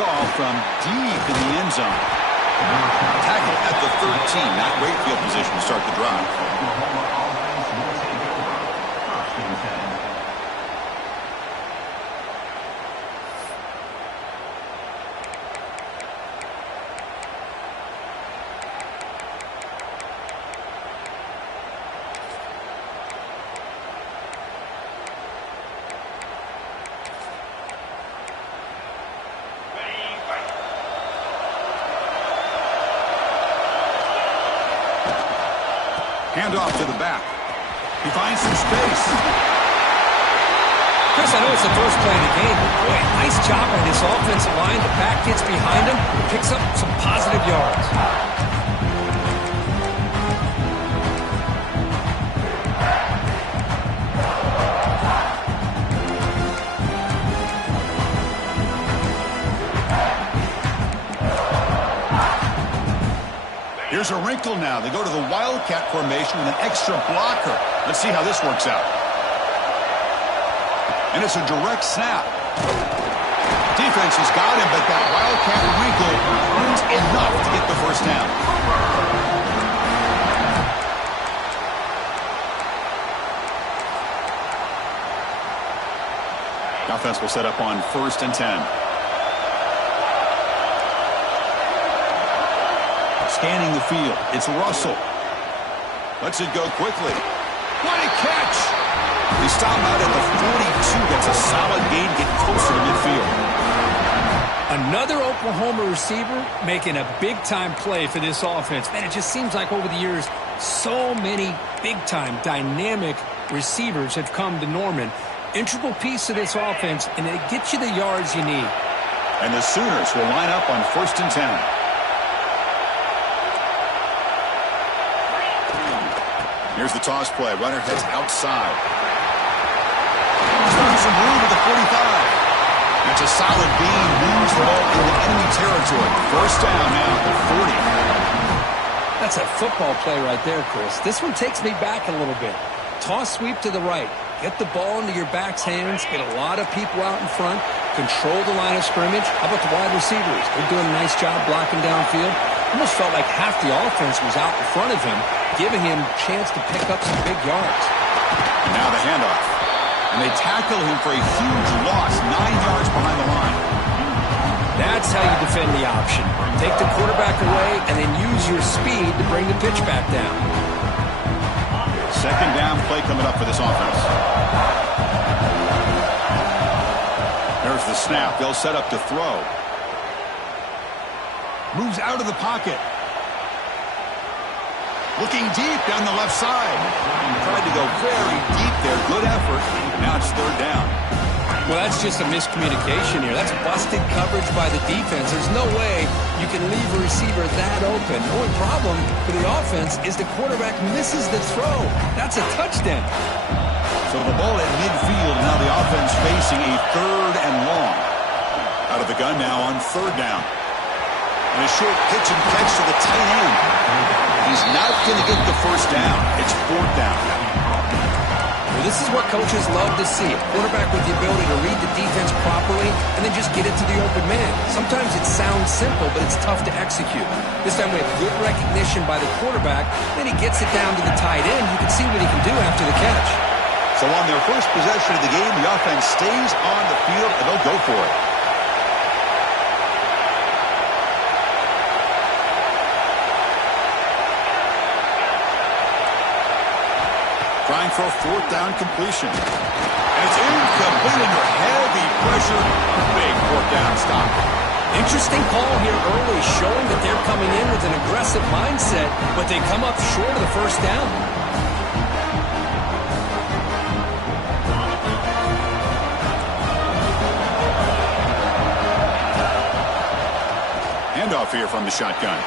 off from deep in the end zone. Tackle at the 13. Not great field position to start the drive. Handoff to the back. He finds some space. Chris, I know it's the first play of the game, but boy, nice job by this offensive line. The back gets behind him, picks up some positive yards. Here's a wrinkle now. They go to the Wildcat formation with an extra blocker. Let's see how this works out. And it's a direct snap. Defense has got him, but that Wildcat wrinkle earns enough to get the first down. The offense will set up on 1st and 10. Scanning the field. It's Russell. Lets it go quickly. What a catch! They stop out at the 42. That's a solid gain, getting closer to midfield. Another Oklahoma receiver making a big-time play for this offense. Man, it just seems like over the years, so many big-time, dynamic receivers have come to Norman. Integral piece of this offense, and it gets you the yards you need. And the Sooners will line up on 1st and 10. Here's the toss play. Runner heads outside. There's some room at the 45. That's a solid gain. Moves the ball into enemy territory. First down now at the 40. That's a football play right there, Chris. This one takes me back a little bit. Toss sweep to the right. Get the ball into your back's hands. Get a lot of people out in front. Control the line of scrimmage. How about the wide receivers? They're doing a nice job blocking downfield. Almost felt like half the offense was out in front of him, giving him a chance to pick up some big yards. And now the handoff. And they tackle him for a huge loss, 9 yards behind the line. That's how you defend the option. Take the quarterback away and then use your speed to bring the pitch back down. Second down play coming up for this offense. There's the snap. They'll set up to throw. Moves out of the pocket. Looking deep down the left side. Tried to go very deep there. Good effort. Now it's 3rd down. Well, that's just a miscommunication here. That's busted coverage by the defense. There's no way you can leave a receiver that open. The only problem for the offense is the quarterback misses the throw. That's a touchdown. So the ball at midfield. Now the offense facing a 3rd and long. Out of the gun now on 3rd down. And a short pitch and catch to the tight end. He's not going to get the first down. It's 4th down. Well, this is what coaches love to see. A quarterback with the ability to read the defense properly and then just get it to the open man. Sometimes it sounds simple, but it's tough to execute. This time we have good recognition by the quarterback. Then he gets it down to the tight end. You can see what he can do after the catch. So on their first possession of the game, the offense stays on the field, and they'll go for it. Trying for a 4th down completion. And it's incomplete under heavy pressure. Big 4th down stop. Interesting call here early, showing that they're coming in with an aggressive mindset, but they come up short of the first down. Handoff here from the shotgun.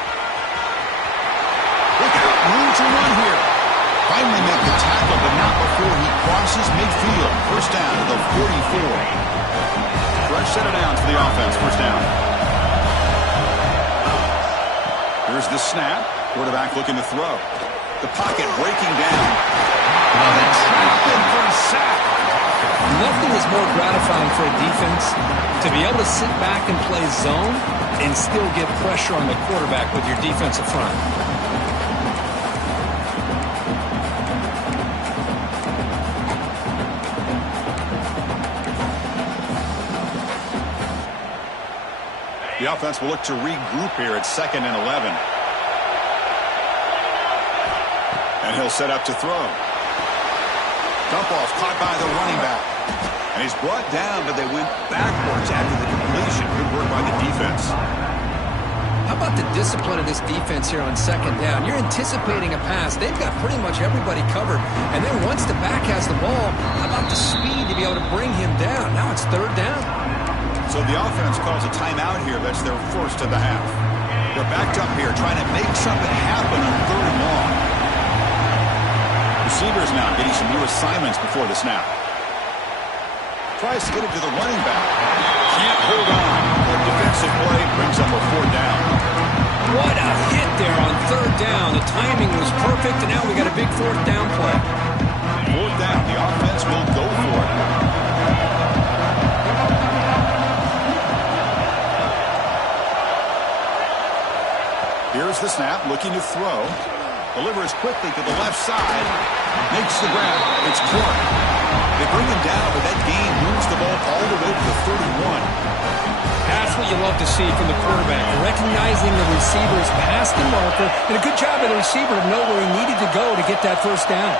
Look out, room to run here. Finally make the tackle, but not before he crosses midfield. First down to the 44. Fresh set of downs for the offense. First down. Here's the snap. Quarterback looking to throw. The pocket breaking down. Now they trap him for a sack. Nothing is more gratifying for a defense to be able to sit back and play zone and still get pressure on the quarterback with your defensive front. The offense will look to regroup here at 2nd and 11. And he'll set up to throw. Dump off caught by the running back. And he's brought down, but they went backwards after the completion. Good work by the defense. How about the discipline of this defense here on 2nd down? You're anticipating a pass. They've got pretty much everybody covered. And then once the back has the ball, how about the speed to be able to bring him down? Now it's 3rd down. So the offense calls a timeout here. That's their first of the half. They're backed up here trying to make something happen on 3rd and long. Receivers now getting some new assignments before the snap. Tries to get it to the running back. Can't hold on. The defensive play brings up a 4th down. What a hit there on 3rd down. The timing was perfect, and now we got a big 4th down play. 4th down. The offense will go for it. Here's the snap, looking to throw. Delivers quickly to the left side. Makes the grab. It's Clark. They bring him down, but that gain moves the ball all the way to the 31. That's what you love to see from the quarterback. Recognizing the receiver's past the marker, and a good job of the receiver to know where he needed to go to get that 1st down.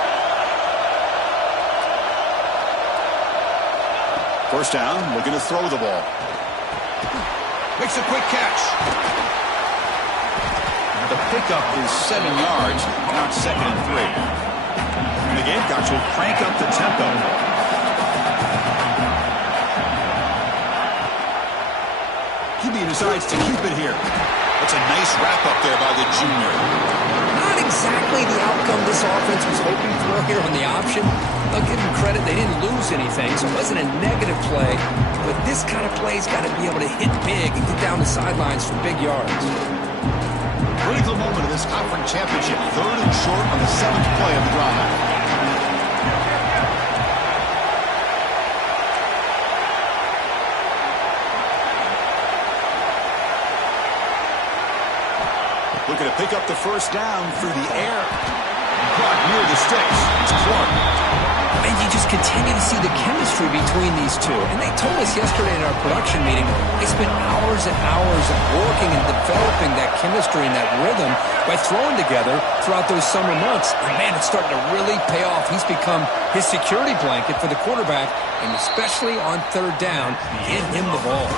1st down, looking to throw the ball. Makes a quick catch. The pickup is 7 yards, now it's 2nd and 3. And the Gamecocks will crank up the tempo. QB decides to keep it here. That's a nice wrap-up there by the junior. Not exactly the outcome this offense was hoping for here on the option. I'll give them credit, they didn't lose anything, so it wasn't a negative play. But this kind of play's got to be able to hit big and get down the sidelines for big yards. Critical moment of this conference championship. 3rd and short on the 7th play of the drive. Looking to pick up the 1st down through the air. Caught near the sticks. It's Clark. And you just continue to see the chemistry between these two. And they told us yesterday in our production meeting, they spent hours and hours of working and developing that chemistry and that rhythm by throwing together throughout those summer months. And man, it's starting to really pay off. He's become his security blanket for the quarterback, and especially on 3rd down, give him the ball.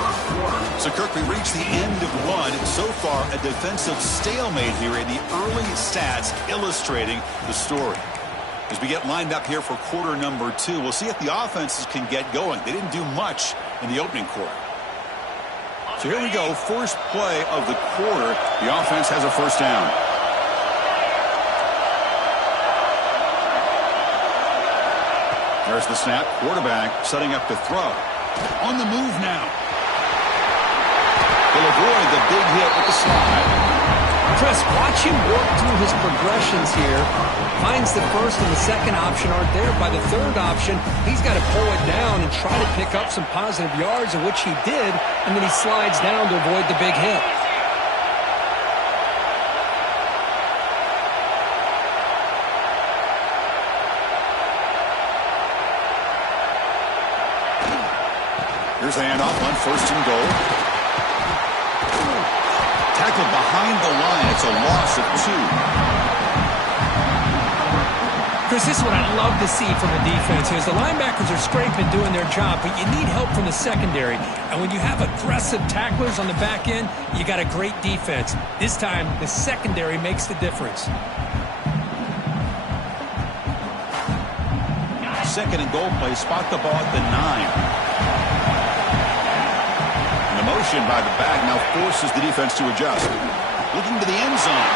So, Kirk, we reached the end of one. So far, a defensive stalemate here in the early stats illustrating the story. As we get lined up here for quarter number 2, we'll see if the offenses can get going. They didn't do much in the opening quarter. So here we go, first play of the quarter. The offense has a 1st down. There's the snap. Quarterback setting up to throw. On the move now. He'll avoid the big hit with the slide. Chris, watch him work through his progressions here. Finds the 1st and the 2nd option aren't there. By the 3rd option, he's got to pull it down and try to pick up some positive yards, of which he did, and then he slides down to avoid the big hit. Here's the handoff on 1st and goal. Tackled behind the line. It's a loss of 2. Chris, this is what I love to see from a defense is the linebackers are scraping, doing their job, but you need help from the secondary. And when you have aggressive tacklers on the back end, you got a great defense. This time, the secondary makes the difference. 2nd and goal play. Spot the ball at the 9. Motion by the back now forces the defense to adjust. Looking to the end zone.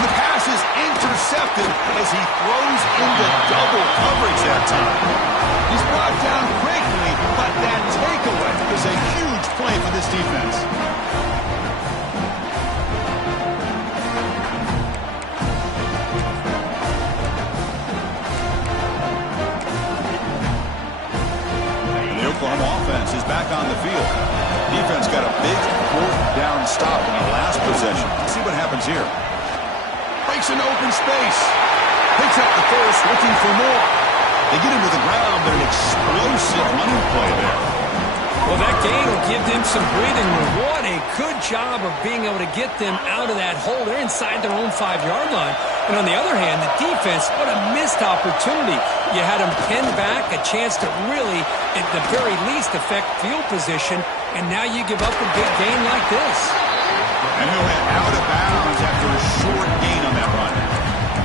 The pass is intercepted as he throws into double coverage that time. He's brought down quickly, but that takeaway is a huge play for this defense. Breaks into open space. Picks up the first, looking for more. They get him to the ground, but an explosive running play there. Well, that gain will give them some breathing room. What a good job of being able to get them out of that hole. They're inside their own 5-yard line. And on the other hand, the defense, what a missed opportunity. You had them pinned back, a chance to really, at the very least, affect field position, and now you give up a big gain like this. And he'll head out of bounds after a short gain on that run.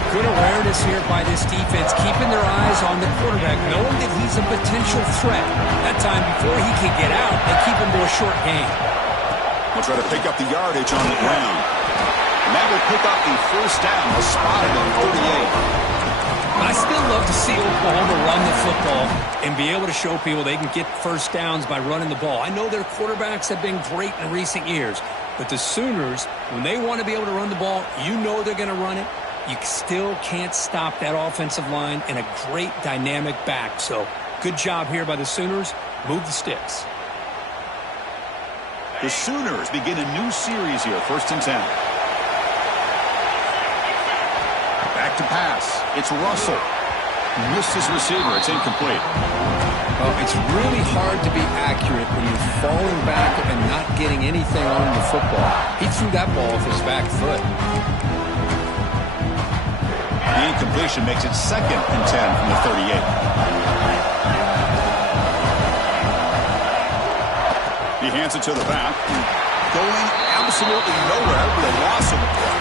Good awareness here by this defense, keeping their eyes on the quarterback, knowing that he's a potential threat. That time, before he can get out, they keep him to a short gain. We'll try to pick up the yardage on the ground. And that will pick up the first down. They'll spot it at 38. I still love to see Oklahoma run the football and be able to show people they can get first downs by running the ball. I know their quarterbacks have been great in recent years, but the Sooners, when they want to be able to run the ball, you know they're going to run it. You still can't stop that offensive line and a great dynamic back. So good job here by the Sooners. Move the sticks. The Sooners begin a new series here, 1st and 10. Back to pass. It's Russell. Missed his receiver. It's incomplete. Well, it's really hard to be accurate when you're falling back and not getting anything on the football. He threw that ball off his back foot. The incompletion makes it 2nd and 10 from the 38. He hands it to the back. Going absolutely nowhere with a loss of the play.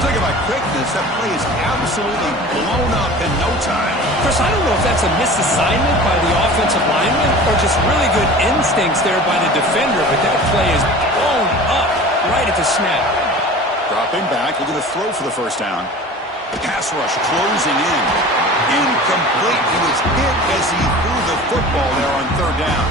Talk about quickness. That play is absolutely blown up in no time. Chris, I don't know if that's a misassignment by the offensive lineman or just really good instincts there by the defender, but that play is blown up right at the snap. Dropping back, looking to throw for the first down. Pass rush closing in. Incomplete. He was hit as he threw the football there on 3rd down.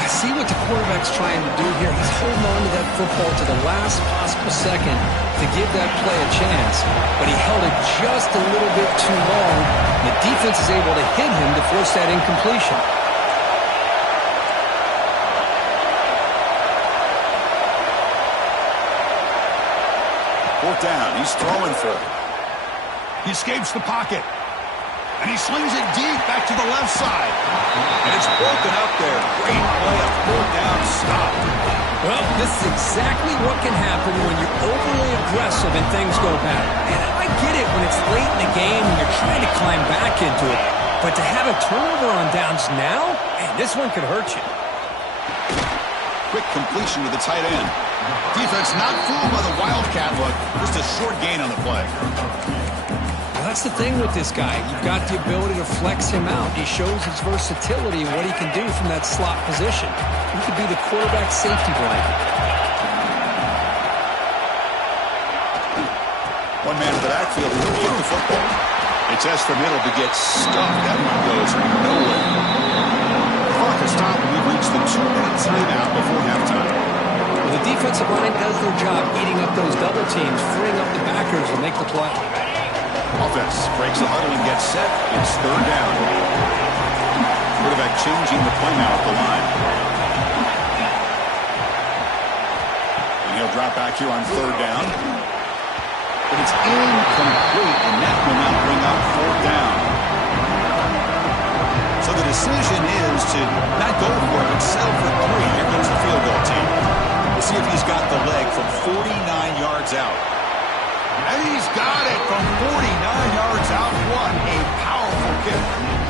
I see what the quarterback's trying to do here. He's holding on to that football to the last possible second to give that play a chance, but he held it just a little bit too long. The defense is able to hit him to force that incompletion. 4th down. He's throwing for it. He escapes the pocket. And he slings it deep back to the left side. And it's broken up there. Great play, a 4th down stop. Well, this is exactly what can happen when you're overly aggressive and things go bad. And I get it when it's late in the game and you're trying to climb back into it. But to have a turnover on downs now, man, this one could hurt you. Quick completion to the tight end. Defense not fooled by the Wildcat look. Just a short gain on the play. Well, that's the thing with this guy. You've got the ability to flex him out. He shows his versatility and what he can do from that slot position. He could be the quarterback safety blanket. One man to the backfield to get the football. They test the middle to get stuffed. That one goes nowhere. The clock has stopped, and we've reached the 2-minute timeout before halftime. Well, the defensive line does their job eating up those double teams, freeing up the backers to make the play. Offense breaks the huddle and gets set. It's 3rd down. Quarterback changing the play now at the line. And he'll drop back here on 3rd down. But it's incomplete, and that will now bring up 4th down. So the decision is to not go for it, but settle for 3. Here comes the field goal team. We'll see if he's got the leg from 49 yards out. And he's got it from 49 yards out. What a powerful kick.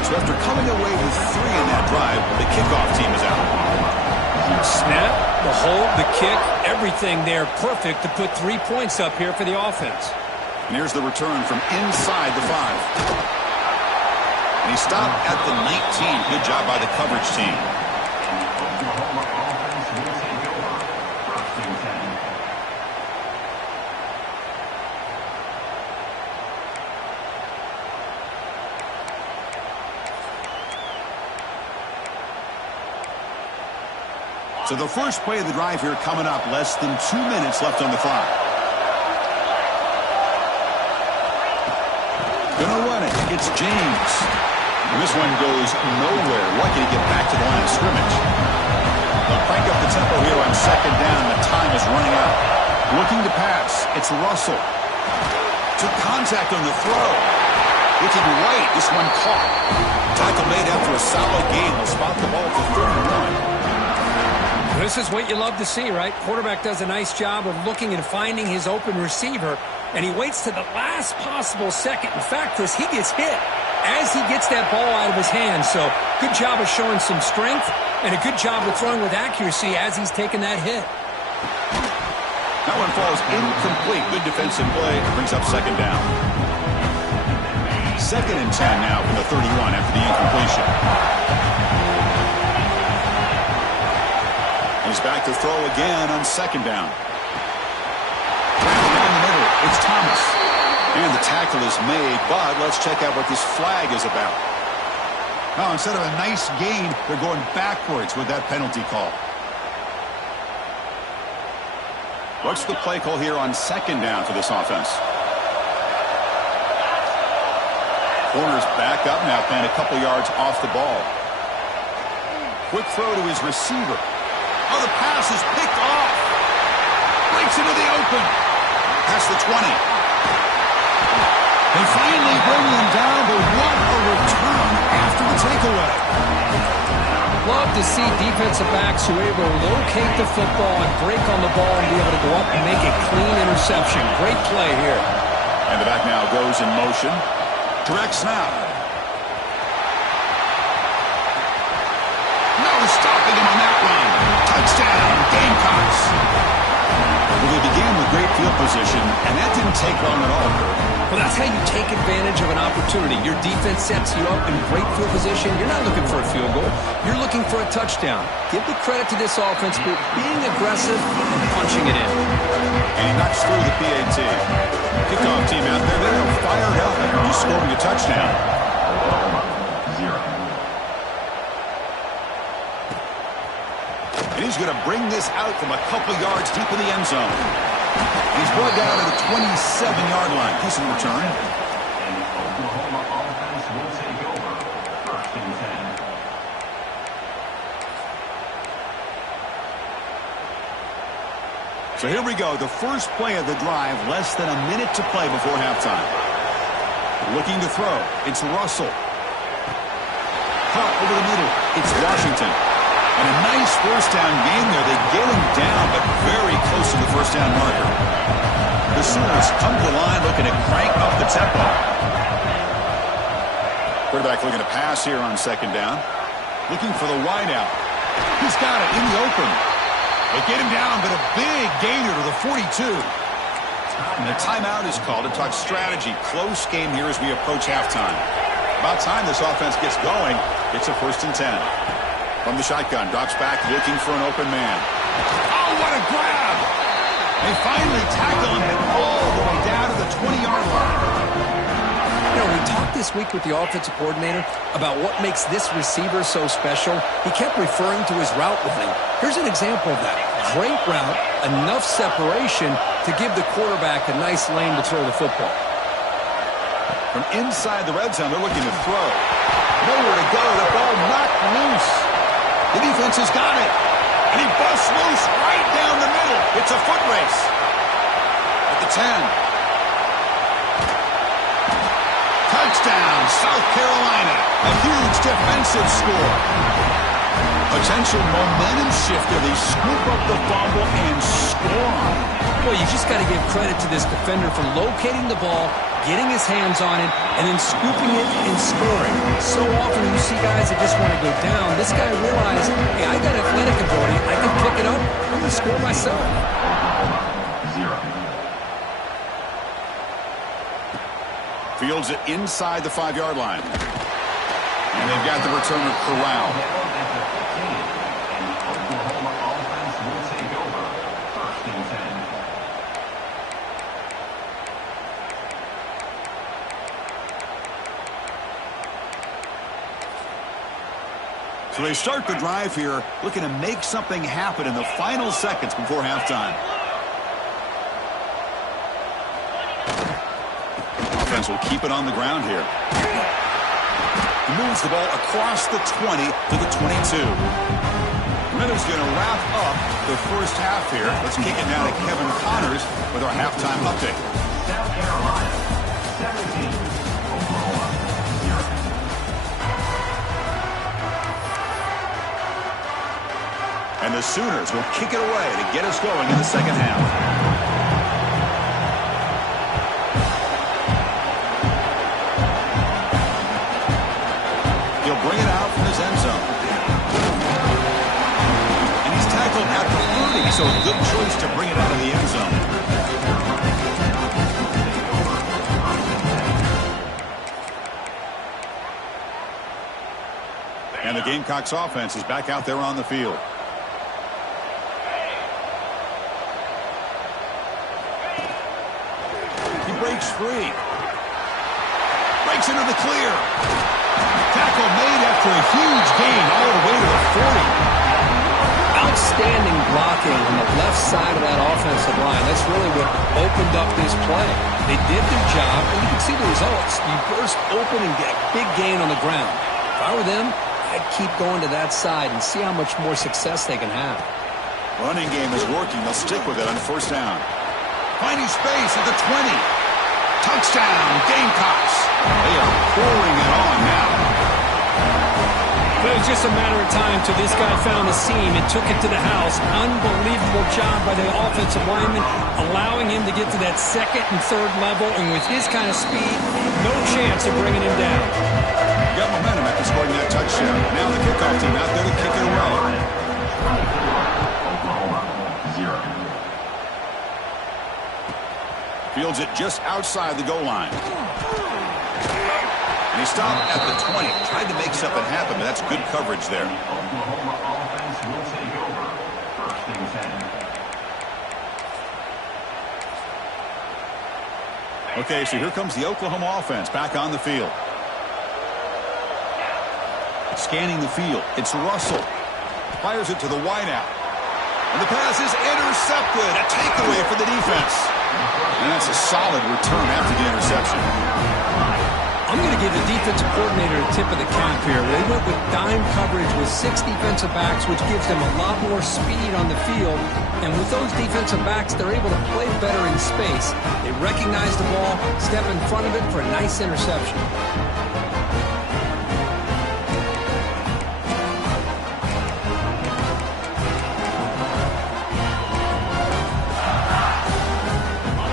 So after coming away with 3 in that drive, the kickoff team is out. Snap, the hold, the kick, everything there perfect to put 3 points up here for the offense. And here's the return from inside the 5. And he stopped at the 19. Good job by the coverage team. So the first play of the drive here coming up, less than 2 minutes left on the clock. Gonna run it. It's James. And this one goes nowhere. Lucky to get back to the line of scrimmage. They'll crank up the tempo here on 2nd down. The time is running out. Looking to pass. It's Russell. Took contact on the throw. Looking right, this one caught. Tackle made after a solid game. Will spot the ball for 31. This is what you love to see, right? Quarterback does a nice job of looking and finding his open receiver, and he waits to the last possible second. In fact, Chris, he gets hit as he gets that ball out of his hands. So good job of showing some strength and a good job of throwing with accuracy as he's taking that hit. That one falls incomplete. Good defensive play. Brings up second down. 2nd and 10 now from the 31 after the incompletion. He's back to throw again on 2nd down. Down the middle, it's Thomas. And the tackle is made, but let's check out what this flag is about. Now, instead of a nice gain, they're going backwards with that penalty call. What's the play call here on 2nd down for this offense? Corner's back up now, playing a couple yards off the ball. Quick throw to his receiver. Oh, the pass is picked off. Breaks into the open. Past the 20. They finally bring him down, but what a return after the takeaway. Love to see defensive backs who are able to locate the football and break on the ball and be able to go up and make a clean interception. Great play here. And the back now goes in motion. Direct snap. No stopping him on that one. Touchdown, Gamecocks. Well, they began with great field position, and that didn't take long at all. Well, that's how you take advantage of an opportunity. Your defense sets you up in great field position. You're not looking for a field goal. You're looking for a touchdown. Give the credit to this offense for being aggressive and punching it in. And he knocks through the PAT. Kickoff team out there, they're fired up after just scoring a touchdown. And he's going to bring this out from a couple yards deep in the end zone. He's brought down to the 27-yard line. Decent return. And the Oklahoma offense will take over. 1st and 10. So here we go. The first play of the drive, less than a minute to play before halftime. Looking to throw. It's Russell. Caught over the middle. It's Washington. And a nice first down game there. They get him down, but very close to the first down marker. The Sooners come to the line looking to crank up the tempo. Quarterback looking to pass here on 2nd down. Looking for the wideout. He's got it in the open. They get him down, but a big gainer to the 42. And the timeout is called to talk strategy. Close game here as we approach halftime. About time this offense gets going. It's a 1st and 10. From the shotgun, drops back, looking for an open man. Oh, what a grab! They finally tackle him all the way down to the 20-yard line. You know, we talked this week with the offensive coordinator about what makes this receiver so special. He kept referring to his route running. Here's an example of that. Great route, enough separation to give the quarterback a nice lane to throw the football. From inside the red zone, they're looking to throw. Nowhere to go. The ball knocked loose. The defense has got it. And he busts loose right down the middle. It's a foot race. At the 10. Touchdown, South Carolina. A huge defensive score. Potential momentum shifter. They scoop up the fumble and score on it. Well, you just got to give credit to this defender for locating the ball, getting his hands on it, and then scooping it and scoring. So often you see guys that just want to go down. This guy realized, hey, I got athletic ability. I can pick it up. I'm going to score myself. 0. Fields it inside the 5-yard line. And they've got the returner corralled. Oklahoma offense will take over. 1st and 10. So they start the drive here, looking to make something happen in the final seconds before halftime. Offense will keep it on the ground here. He moves the ball across the 20 to the 22. Minutes going to wrap up the first half here. Let's kick it now to Kevin Connors with our halftime update. South Carolina 17, Oklahoma 0. And the Sooners will kick it away to get us going in the second half. He'll bring it out from his end zone. And he's tackled at the 30, so a good choice to bring it out of the end zone. And the Gamecocks offense is back out there on the field. He breaks free. Breaks into the clear. Tackle made after a huge gain all the way to the 40. Outstanding blocking on the left side of that offensive line. That's really what opened up this play. They did their job, and you can see the results. You burst open and get a big gain on the ground. If I were them, I'd keep going to that side and see how much more success they can have. Running game is working. They'll stick with it on first down. Finding space at the 20. Touchdown, Gamecocks. They are pouring it on now. But it was just a matter of time till this guy found the seam and took it to the house. Unbelievable job by the offensive lineman, allowing him to get to that second and third level. And with his kind of speed, no chance of bringing him down. Got momentum after scoring that touchdown. Now the kickoff team out there to kick it away. Oklahoma 0. Fields it just outside the goal line. And he stopped at the 20. Tried to make something happen, but that's good coverage there. Oklahoma offense will take over. First and 10. Okay, so here comes the Oklahoma offense back on the field. Scanning the field. It's Russell. Fires it to the wideout. And the pass is intercepted. A takeaway for the defense. And that's a solid return after the interception. I'm going to give the defensive coordinator a tip of the cap here. They went with dime coverage with 6 defensive backs, which gives them a lot more speed on the field. And with those defensive backs, they're able to play better in space. They recognize the ball, step in front of it for a nice interception.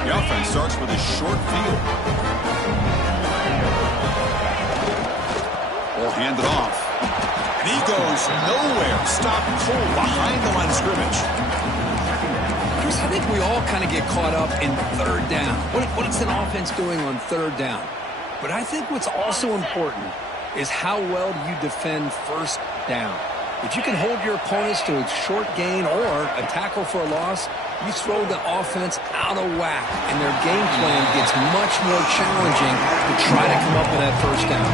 The offense starts with a short field. Will hand it off. And he goes nowhere. Stopped cold behind the line of scrimmage. Chris, I think we all kind of get caught up in third down. What is an offense doing on third down? But I think what's also important is how well you defend first down. If you can hold your opponents to a short gain or a tackle for a loss, you throw the offense out of whack, and their game plan gets much more challenging to try to come up with that first down.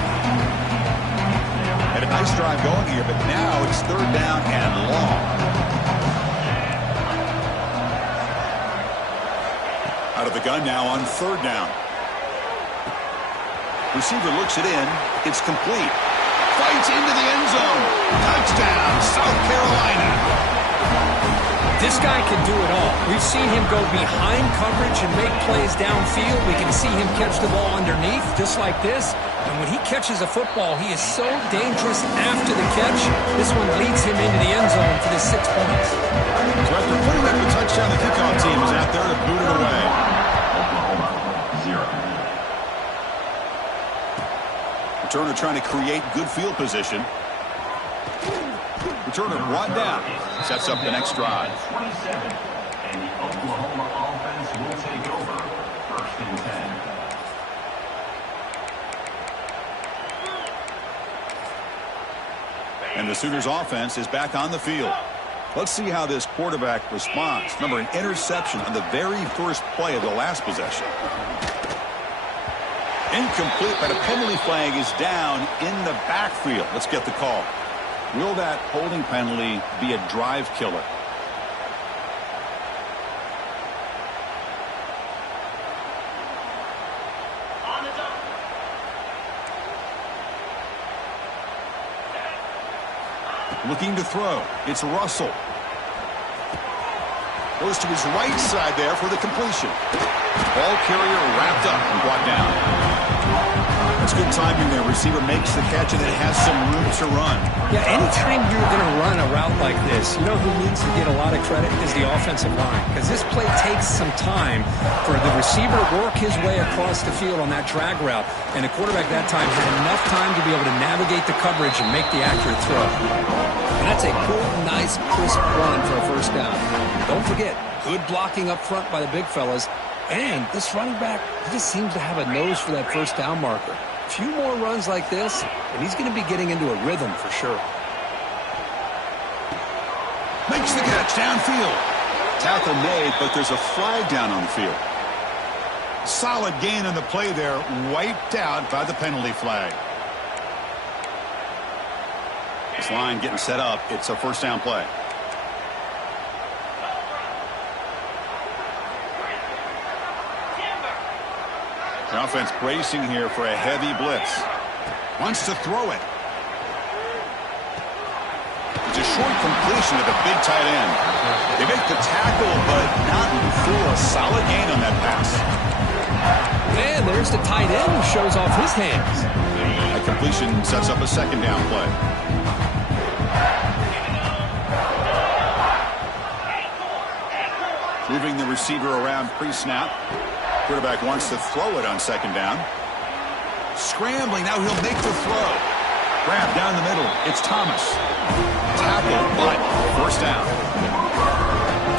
Had a nice drive going here, but now it's third down and long. Out of the gun now on third down. Receiver looks it in. It's complete. Fights into the end zone. Touchdown, South Carolina. This guy can do it all. We've seen him go behind coverage and make plays downfield. We can see him catch the ball underneath, just like this. And when he catches a football, he is so dangerous after the catch. This one leads him into the end zone for the 6 points. So after putting up the touchdown, the kickoff team is out there to boot it away. Oklahoma 0. Returner trying to create good field position. Returner brought down. Sets up the next drive. 27. And the Oklahoma offense will take over. First and 10. And the Sooners offense is back on the field. Let's see how this quarterback responds. Remember, an interception on the very first play of the last possession. Incomplete, but a penalty flag is down in the backfield. Let's get the call. Will that holding penalty be a drive killer? Looking to throw. It's Russell. Goes to his right side there for the completion. Ball carrier wrapped up and brought down. That's good timing there. Receiver makes the catch and then has some room to run. Yeah, anytime you're going to run a route like this, you know who needs to get a lot of credit is the offensive line. Because this play takes some time for the receiver to work his way across the field on that drag route. And the quarterback that time had enough time to be able to navigate the coverage and make the accurate throw. And that's a cool, nice, crisp run for a first down. Don't forget, good blocking up front by the big fellas. And this running back, he just seems to have a nose for that first down marker. A few more runs like this, and he's going to be getting into a rhythm for sure. Makes the catch downfield. Tackle made, but there's a flag down on the field. Solid gain on the play there, wiped out by the penalty flag. This line getting set up. It's a first down play. The offense bracing here for a heavy blitz. Wants to throw it. It's a short completion to the big tight end. They make the tackle, but not before a solid gain on that pass. And there's the tight end who shows off his hands. That completion sets up a second down play. Moving the receiver around pre-snap. Quarterback wants to throw it on second down. Scrambling, now he'll make the throw. Grab down the middle, it's Thomas. Tackle, but first down.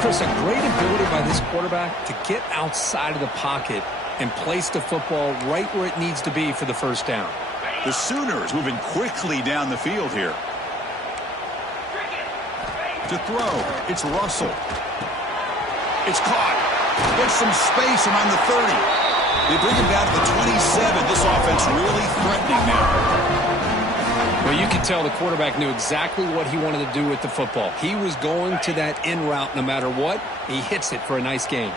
Chris, a great ability by this quarterback to get outside of the pocket and place the football right where it needs to be for the first down. The Sooners moving quickly down the field here. To throw, it's Russell. It's caught. Gets some space around the 30. They bring him down to the 27. This offense really threatening now. Well, you can tell the quarterback knew exactly what he wanted to do with the football. He was going to that in route no matter what. He hits it for a nice gain.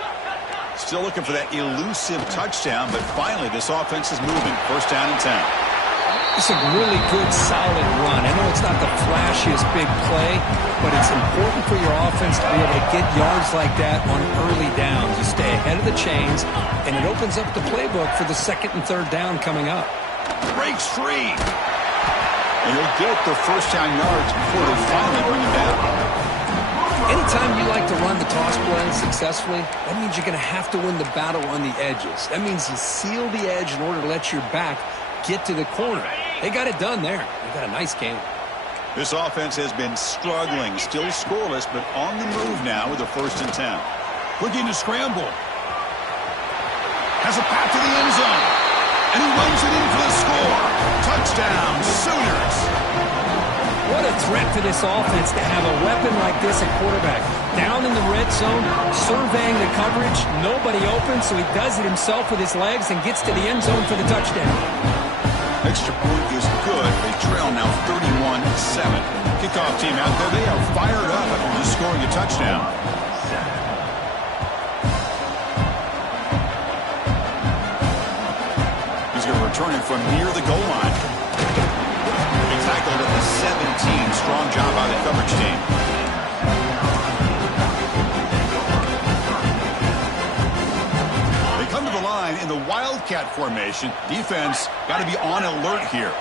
Still looking for that elusive touchdown, but finally this offense is moving. First down and 10. It's a really good, solid run. I know it's not the flashiest big play, but it's important for your offense to be able to get yards like that on early downs. You stay ahead of the chains, and it opens up the playbook for the second and third down coming up. Breaks free. And he'll get the first down yards before they finally bring him down. Anytime you like to run the toss play successfully, that means you're going to have to win the battle on the edges. That means you seal the edge in order to let your back get to the corner. They got it done there. They got a nice game. This offense has been struggling, still scoreless, but on the move now with a first and 10. Looking to scramble. Has a path to the end zone. And he runs it in for the score. Touchdown, Sooners. What a threat for this offense to have a weapon like this at quarterback. Down in the red zone, surveying the coverage, nobody open, so he does it himself with his legs and gets to the end zone for the touchdown. Extra point is good. They trail now 31-7. Kickoff team out there. They are fired up after just scoring a touchdown. He's going to return it from near the goal line. He tackled at the 17. Strong job by the coverage team. They come to the line in the Wildcat formation. Defense got to be on alert here.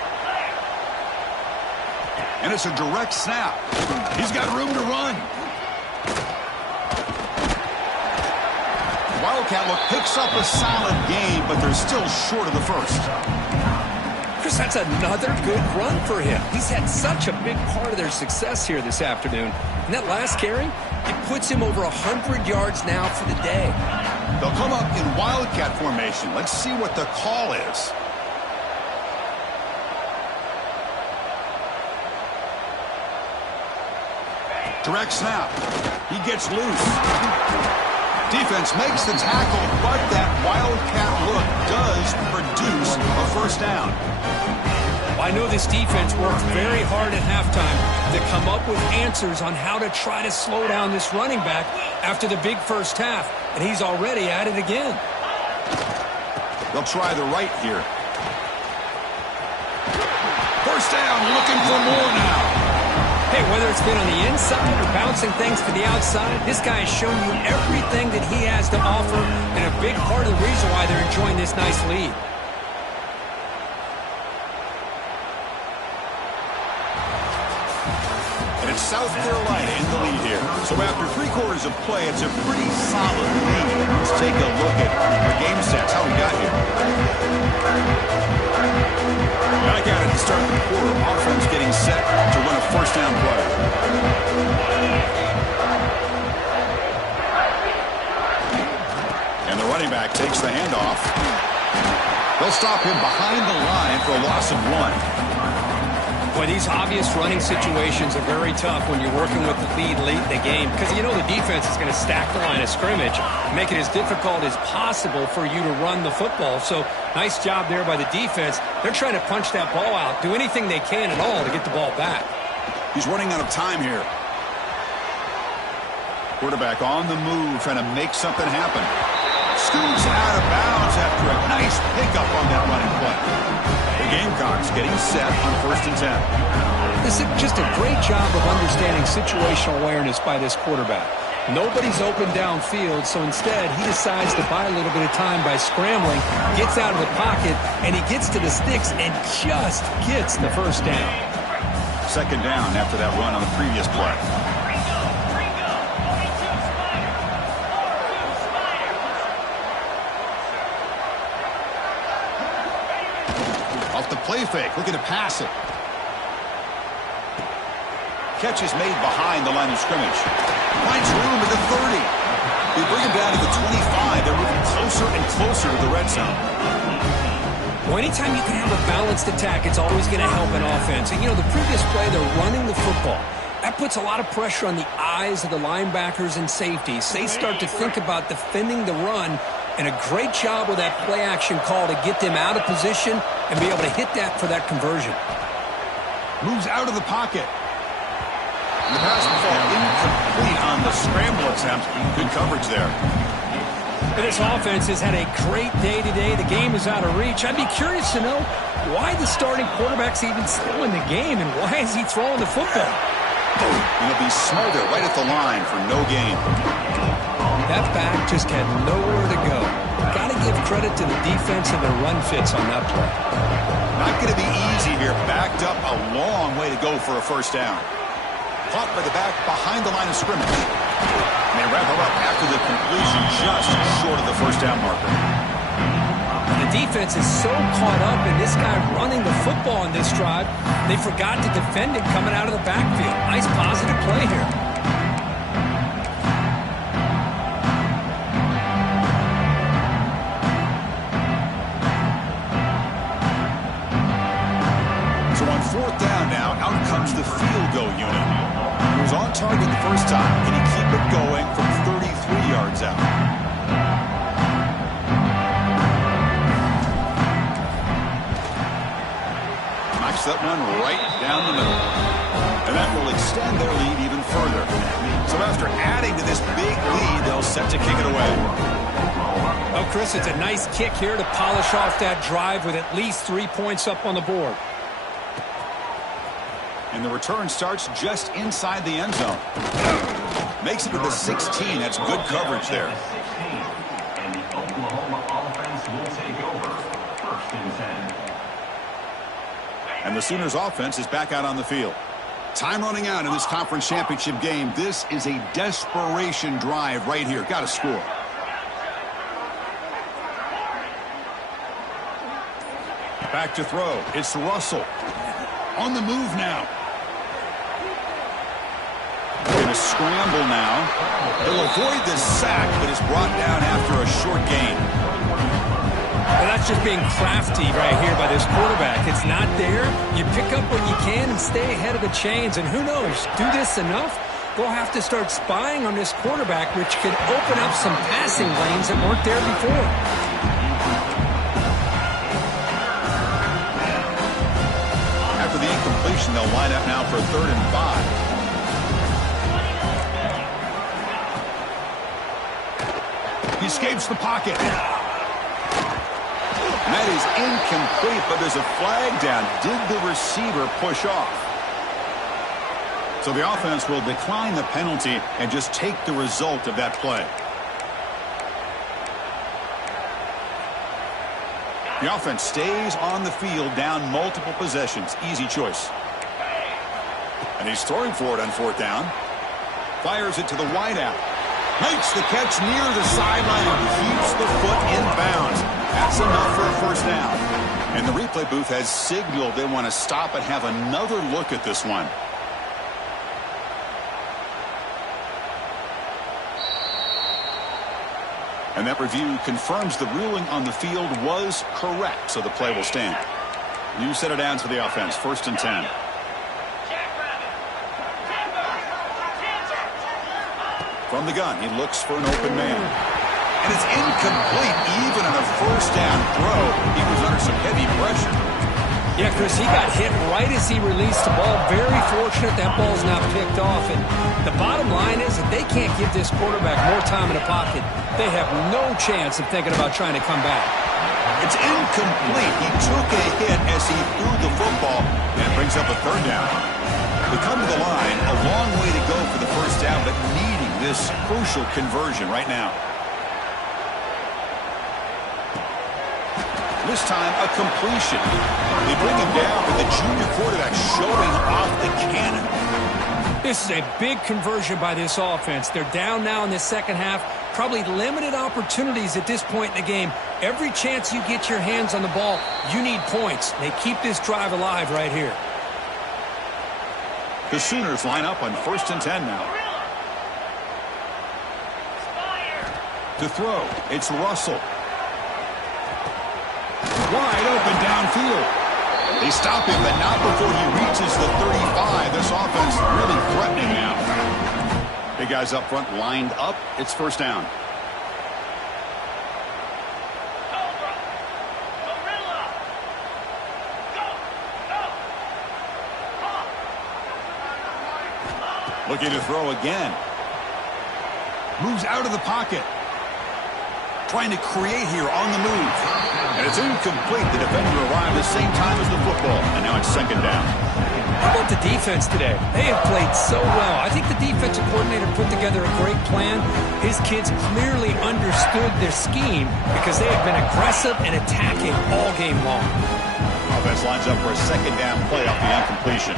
And it's a direct snap. He's got room to run. Wildcat look picks up a solid gain, but they're still short of the first. Chris, that's another good run for him. He's had such a big part of their success here this afternoon. And that last carry, it puts him over 100 yards now for the day. They'll come up in Wildcat formation. Let's see what the call is. Direct snap. He gets loose. Defense makes the tackle, but that Wildcat look does produce a first down. I know this defense worked very hard at halftime to come up with answers on how to try to slow down this running back after the big first half, and he's already at it again. They'll try the right here. First down, looking for more now. Hey, whether it's been on the inside or bouncing things to the outside, this guy has shown you everything that he has to offer, and a big part of the reason why they're enjoying this nice lead. And it's South Carolina in the lead here. So after 3 quarters of play, it's a pretty solid lead. Let's take a look at the game stats, how we got here. Back at it to start the quarter. Offense getting set to run a first down play. And the running back takes the handoff. They'll stop him behind the line for a loss of 1. Boy, these obvious running situations are very tough when you're working with the lead late in the game because you know the defense is going to stack the line of scrimmage, make it as difficult as possible for you to run the football. So nice job there by the defense. They're trying to punch that ball out, do anything they can at all to get the ball back. He's running out of time here. Quarterback on the move, trying to make something happen. Scoots out of bounds after a nice pickup on that running play. The Gamecocks getting set on 1st and 10. This is just a great job of understanding situational awareness by this quarterback. Nobody's open downfield, so instead he decides to buy a little bit of time by scrambling, gets out of the pocket, and he gets to the sticks and just gets the first down. 2nd down after that run on the previous play. Off the play fake, looking to pass it. Catch is made behind the line of scrimmage. Finds room at the 30. They bring him down to the 25. They're moving closer and closer to the red zone. Well, anytime you can have a balanced attack, it's always going to help an offense. And, you know, the previous play, they're running the football. That puts a lot of pressure on the eyes of the linebackers and safeties. They start to think about defending the run, and a great job with that play action call to get them out of position and be able to hit that for that conversion. Moves out of the pocket. The pass will fall incomplete on the scramble attempt. Good coverage there. And this offense has had a great day today. The game is out of reach. I'd be curious to know why the starting quarterback's even still in the game and why is he throwing the football? And it'll be smothered right at the line for no gain. That back just had nowhere to go. Got to give credit to the defense and the run fits on that play. Not going to be easy here. Backed up a long way to go for a first down. Caught by the back behind the line of scrimmage. And they wrap him up after the completion just short of the first down marker. The defense is so caught up in this guy running the football on this drive, they forgot to defend him coming out of the backfield. Nice positive play here. So on 4th down now, out comes the field goal unit. He was on target the first time. Can he keep it going from 33 yards out? Knocks that one right down the middle. And that will extend their lead even further. So after adding to this big lead, they'll set to kick it away. Oh, Chris, it's a nice kick here to polish off that drive with at least 3 points up on the board. And the return starts just inside the end zone. Makes it to the 16. That's good coverage there. And the Oklahoma offense will take over. 1st and 10. And the Sooners offense is back out on the field. Time running out in this conference championship game. This is a desperation drive right here. Got to score. Back to throw. It's Russell. On the move now. Going to scramble now. He'll avoid this sack, but is brought down after a short gain. Well, that's just being crafty right here by this quarterback. It's not there. You pick up what you can and stay ahead of the chains. And who knows, do this enough, they'll have to start spying on this quarterback, which could open up some passing lanes that weren't there before. After the incompletion, they'll line up now for 3rd and 5. He escapes the pocket. And that is incomplete, but there's a flag down. Did the receiver push off? So the offense will decline the penalty and just take the result of that play. The offense stays on the field down multiple possessions. Easy choice. And he's throwing for it on 4th down. Fires it to the wideout. Makes the catch near the sideline and keeps the foot in bounds. That's enough for a 1st down. And the replay booth has signaled they want to stop and have another look at this one. And that review confirms the ruling on the field was correct, so the play will stand. New set it down to the offense, 1st and 10. From the gun, he looks for an open man. And it's incomplete, even on a 1st down throw. He was under some heavy pressure. Yeah, Chris, he got hit right as he released the ball. Very fortunate that ball's not picked off. And the bottom line is that they can't give this quarterback more time in the pocket. They have no chance of thinking about trying to come back. It's incomplete. He took a hit as he threw the football. That brings up a 3rd down. They come to the line, a long way to go for the 1st down, but needing this crucial conversion right now. This time, a completion. They bring him down with the junior quarterback showing off the cannon. This is a big conversion by this offense. They're down now in the 2nd half. Probably limited opportunities at this point in the game. Every chance you get your hands on the ball, you need points. They keep this drive alive right here. The Sooners line up on 1st and 10 now. To throw, it's Russell. Wide open downfield. They stop him, but not before he reaches the 35. This offense really threatening now. Big guys up front lined up. It's 1st down. Looking to throw again. Moves out of the pocket. Trying to create here on the move. And it's incomplete. The defender arrived the same time as the football. And now it's 2nd down. How about the defense today? They have played so well. I think the defensive coordinator put together a great plan. His kids clearly understood their scheme because they have been aggressive and attacking all game long. Offense lines up for a 2nd down play off the incompletion.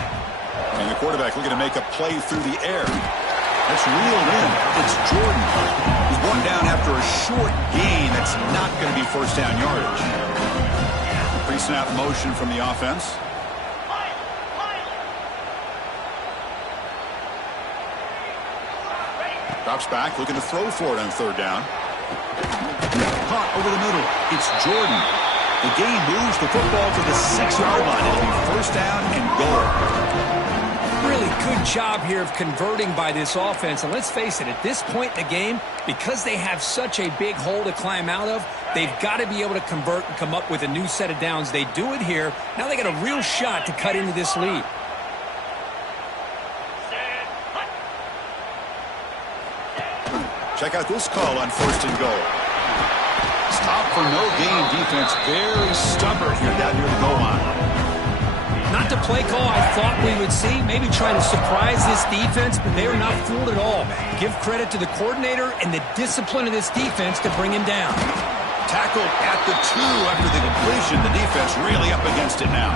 And the quarterback looking to make a play through the air. That's reeled in. It's Jordan. He's brought down after a short gain. That's not going to be 1st down yardage. Pre-snap motion from the offense. Drops back, looking to throw for it on 3rd down. Caught over the middle. It's Jordan. The game moves the football to the 6-yard line. It'll be 1st down and goal. Really good job here of converting by this offense. And let's face it, at this point in the game, because they have such a big hole to climb out of, they've got to be able to convert and come up with a new set of downs. They do it here. Now they got a real shot to cut into this lead. Check out this call on 1st and goal. Stop for no gain defense. Very stubborn here down near the goal line. Not the play call I thought we would see. Maybe trying to surprise this defense, but they are not fooled at all. Give credit to the coordinator and the discipline of this defense to bring him down. Tackled at the 2 after the completion. The defense really up against it now.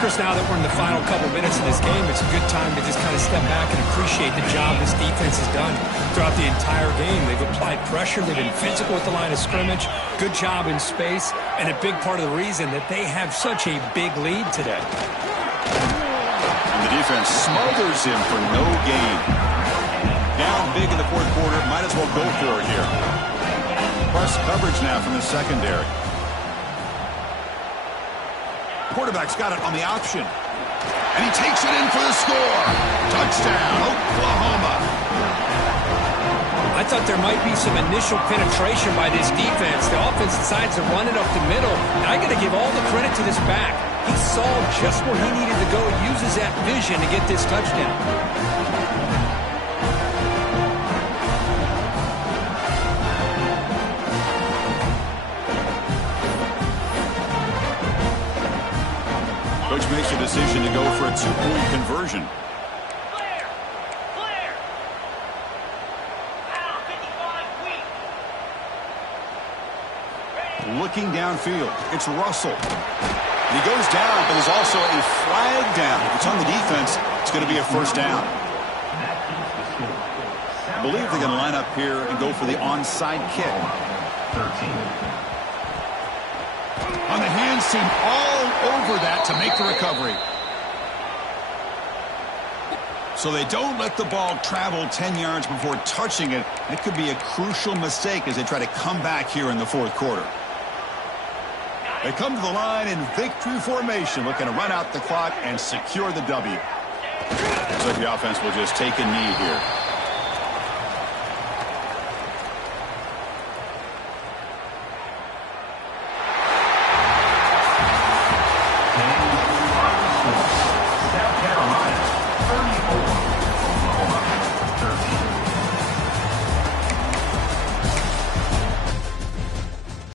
Chris, now that we're in the final couple minutes of this game, it's a good time to just kind of step back and appreciate the job this defense has done throughout the entire game. They've applied pressure. They've been physical at the line of scrimmage. Good job in space, and a big part of the reason that they have such a big lead today. And the defense smothers him for no gain. Down big in the 4th quarter. Might as well go for it here. Press coverage now from the secondary. Quarterback's got it on the option. And he takes it in for the score. Touchdown, Oklahoma. I thought there might be some initial penetration by this defense. The offense decides to run it up the middle. And I got to give all the credit to this back. He saw just where he needed to go, uses that vision to get this touchdown. Coach makes a decision to go for a 2-point conversion. looking downfield. It's Russell. And he goes down, but there's also a flag down. If it's on the defense, it's going to be a first down. I believe they're going to line up here and go for the onside kick. 13. On the hands team, all over that to make the recovery. So they don't let the ball travel 10 yards before touching it. It could be a crucial mistake as they try to come back here in the fourth quarter. They come to the line in victory formation, looking to run out the clock and secure the W. Looks like the offense will just take a knee here.